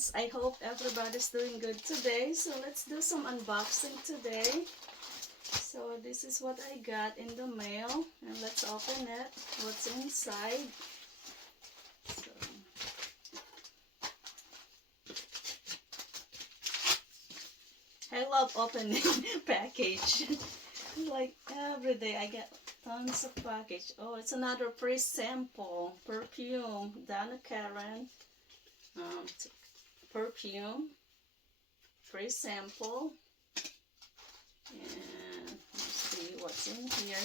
friends, I hope everybody's doing good today. So let's do some unboxing today. So this is what I got in the mail, and let's open it. What's inside? So, I love opening package. Like every day I get tons of package. Oh, it's another free sample perfume. Donna Karan perfume, free sample. And let's see what's in here.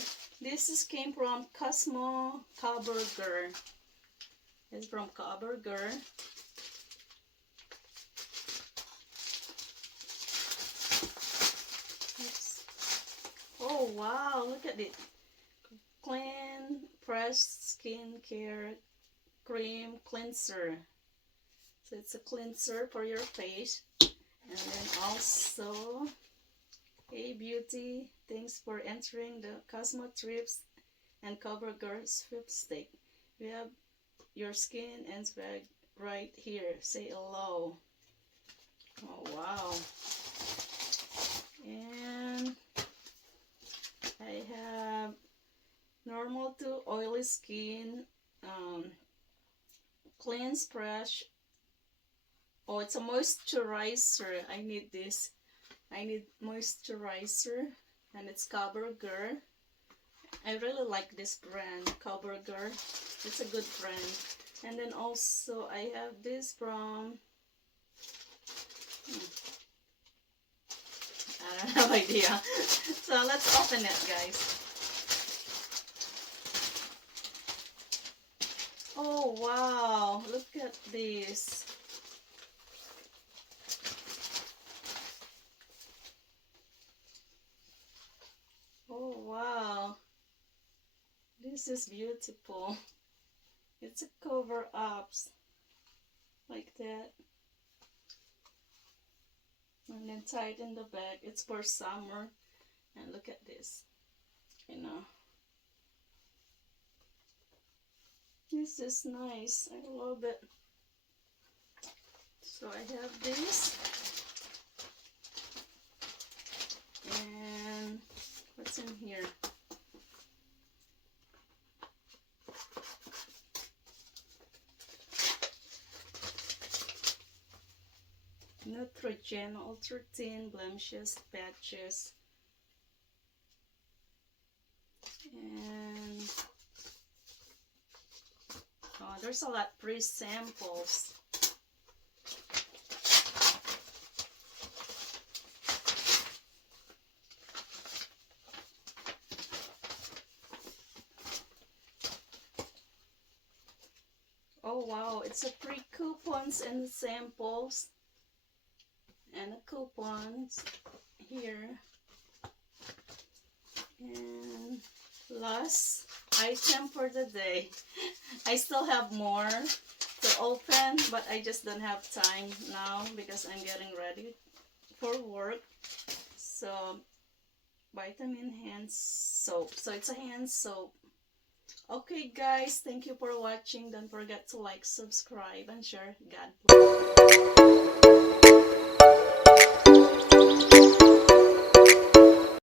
Came from Cosmo CoverGirl. It's from CoverGirl. Oh wow, look at it. Clean Fresh Skincare Cream Cleanser. So it's a cleanser for your face. And then also, hey beauty, thanks for entering the Cosmo Trips and CoverGirl sweepstake. We have your skin and swag right here. Say hello. Oh wow. And I have normal to oily skin, cleanse fresh. Oh, it's a moisturizer. I need this. I need moisturizer, and it's CoverGirl. I really like this brand, CoverGirl. It's a good brand. And then also I have this from I don't have idea. So let's open it, guys. Oh wow, look at this. Oh wow, this is beautiful. It's a cover ups like that, and then tied in the back. It's for summer. And look at this, this is nice. I love it. So I have this, and what's in here? Neutrogen Ultra Thin Blemishes Patches. And oh, there's a lot free samples. Oh wow, it's a free coupons and samples. And the coupons here. And last item for the day. I still have more to open, but I just don't have time now because I'm getting ready for work. So vitamin hand soap. So it's a hand soap. Okay guys, thank you for watching. Don't forget to like, subscribe, and share. God bless.